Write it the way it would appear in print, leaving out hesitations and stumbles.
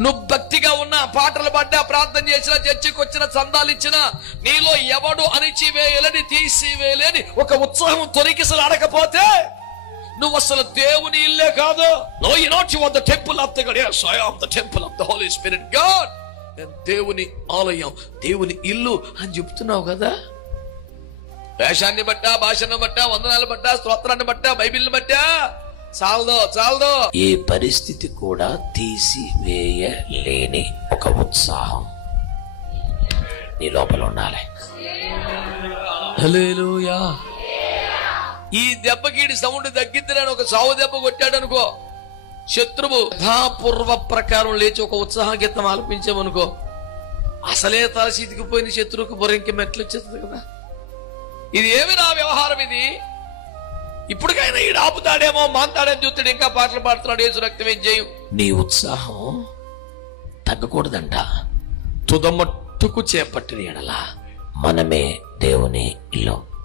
నువ్వు భక్తిగా ఉన్నా, పాటలు పడ్డా, ప్రార్థన చేసినా, చర్చికి వచ్చిన, చందాలు ఇచ్చినా, నీలో ఎవడు అణిచివేయలేని, తీసివేయలేని ఒక ఉత్సాహం తొలగిసలాడకపోతే నువ్వు అసలు దేవుని ఇల్లే కాదు. No, you not you are the temple of the god. yes, I am the temple of the Holy Spirit. God, నేను దేవుని ఆలయం, దేవుని ఇల్లు అని చెప్తున్నావు కదా. వేషాన్ని బట్టా, భాషను బట్టా, వందనాలు బట్టా, స్తోత్రాన్ని బట్టా, బైబిల్ని బట్టా చాలదో. ఏ పరిస్థితి కూడా తీసివేయలేని ఒక ఉత్సాహం నీ లోపల ఉండాలి. హల్లెలూయా. ఈ దెబ్బకి సౌండ్ తగ్గిద్దని ఒక సావు దెబ్బ కొట్టాడు అనుకో, శత్రువు యథాపూర్వ ప్రకారం లేచి ఒక ఉత్సాహ గీతం ఆలపించామనుకో, అసలే తలసీతికి పోయిన శత్రువుకు బొరింక మెట్లు వచ్చేస్తుంది కదా. ఇది ఏమి నా వ్యవహారం ఇది? ఇప్పటికైనా ఈ ఆపుతాడేమో, మాంతాడేమో చూస్తాడు, ఇంకా పాటలు పాడుతున్నాడు, యేసు రక్తమేం చేయం. నీ ఉత్సాహం తగ్గకూడదంట. తుదమట్టుకు చేపట్టిన ఎడల మనమే దేవుని ఇల్లు.